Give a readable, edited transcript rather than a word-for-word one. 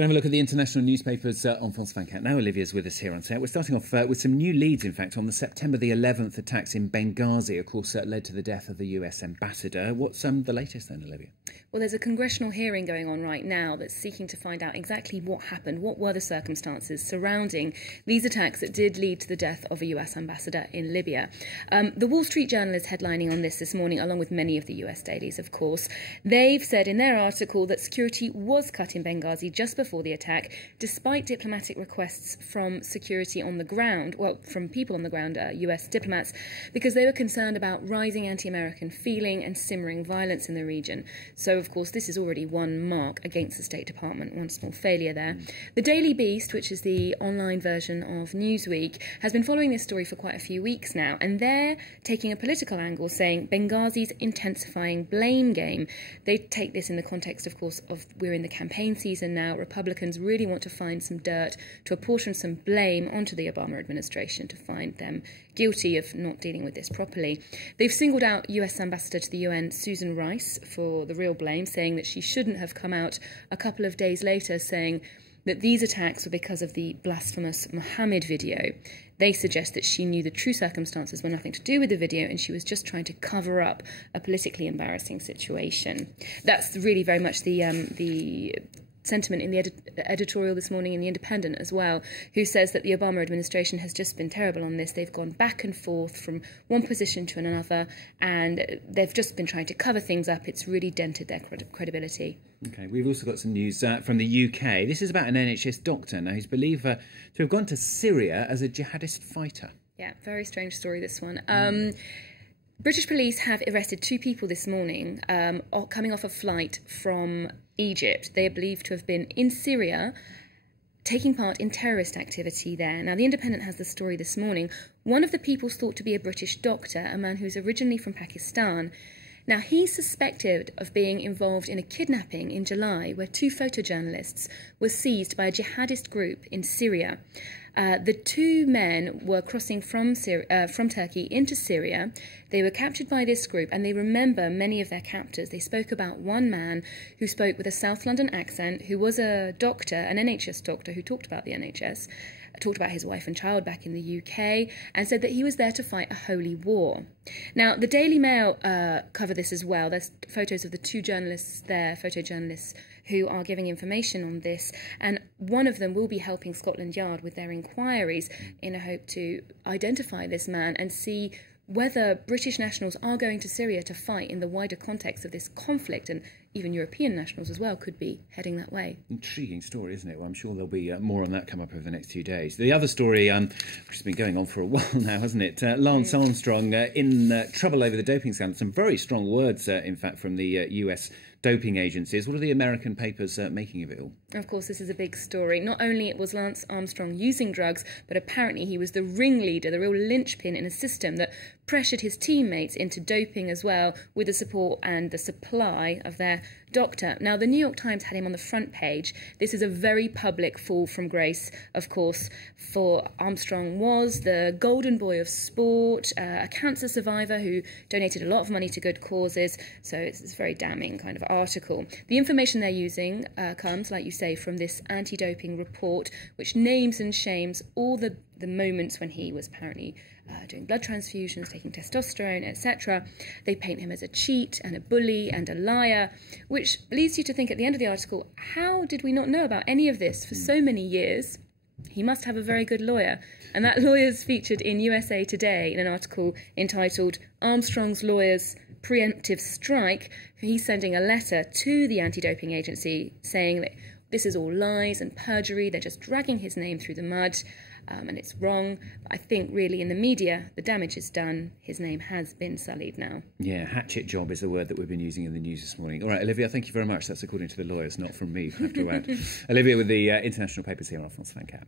Going to have a look at the international newspapers on France 24. Now Olivia's with us here on set. We're starting off with some new leads, in fact, on the September the 11th attacks in Benghazi, of course, led to the death of the US ambassador. What's the latest then, Olivia? Well, there's a congressional hearing going on right now that's seeking to find out exactly what happened, what were the circumstances surrounding these attacks that did lead to the death of a US ambassador in Libya. The Wall Street Journal is headlining on this morning, along with many of the US dailies, of course. They've said in their article that security was cut in Benghazi just before the attack, despite diplomatic requests from security on the ground, well, from people on the ground, US diplomats, because they were concerned about rising anti-American feeling and simmering violence in the region. So, of course, this is already one mark against the State Department, one small failure there. The Daily Beast, which is the online version of Newsweek, has been following this story for quite a few weeks now, and they're taking a political angle, saying Benghazi's intensifying blame game. They take this in the context, of course, of we're in the campaign season now. Republicans really want to find some dirt, to apportion some blame onto the Obama administration, to find them guilty of not dealing with this properly. They've singled out US Ambassador to the UN, Susan Rice, for the real blame, saying that she shouldn't have come out a couple of days later saying that these attacks were because of the blasphemous Muhammad video. They suggest that she knew the true circumstances were nothing to do with the video and she was just trying to cover up a politically embarrassing situation. That's really very much the sentiment in the editorial this morning in The Independent as well, who says that the Obama administration has just been terrible on this. They've gone back and forth from one position to another, and they've just been trying to cover things up. It's really dented their credibility. OK, we've also got some news from the UK. This is about an NHS doctor now who's believed to have gone to Syria as a jihadist fighter. Yeah, very strange story, this one. British police have arrested 2 people this morning coming off a flight from Egypt. They are believed to have been in Syria, taking part in terrorist activity there. Now, The Independent has the story this morning. One of the people thought to be a British doctor, a man who's originally from Pakistan. Now, he's suspected of being involved in a kidnapping in July where 2 photojournalists were seized by a jihadist group in Syria. The 2 men were crossing from Turkey into Syria. They were captured by this group, and they remember many of their captors. They spoke about one man who spoke with a South London accent, who was a doctor, an NHS doctor, who talked about the NHS, talked about his wife and child back in the UK, and said that he was there to fight a holy war. Now, the Daily Mail cover this as well. There's photos of the 2 journalists there, photojournalists, who are giving information on this, and one of them will be helping Scotland Yard with their inquiries in a hope to identify this man and see whether British nationals are going to Syria to fight in the wider context of this conflict, and even European nationals as well could be heading that way. Intriguing story, isn't it? Well, I'm sure there'll be more on that come up over the next few days. The other story, which has been going on for a while now, hasn't it? Lance Armstrong in trouble over the doping scandal. Some very strong words, in fact, from the US doping agencies. What are the American papers making of it all? Of course, this is a big story. Not only was Lance Armstrong using drugs, but apparently he was the ringleader, the real linchpin in a system that pressured his teammates into doping as well, with the support and the supply of their doctor. Now, the New York Times had him on the front page. This is a very public fall from grace, of course, for Armstrong was the golden boy of sport, a cancer survivor who donated a lot of money to good causes. So it's a very damning kind of article. The information they're using comes, like you say, from this anti-doping report, which names and shames all the moments when he was apparently doing blood transfusions, taking testosterone, etc. They paint him as a cheat and a bully and a liar, which leads you to think at the end of the article, how did we not know about any of this for so many years? He must have a very good lawyer. And that lawyer's featured in USA Today in an article entitled Armstrong's Lawyers Preemptive Strike. He's sending a letter to the anti-doping agency saying that this is all lies and perjury. They're just dragging his name through the mud. And it's wrong. I think really in the media, the damage is done. His name has been sullied now. Yeah, hatchet job is the word that we've been using in the news this morning. All right, Olivia, thank you very much. That's according to the lawyers, not from me, I have to add. Olivia with the international papers here on France 24.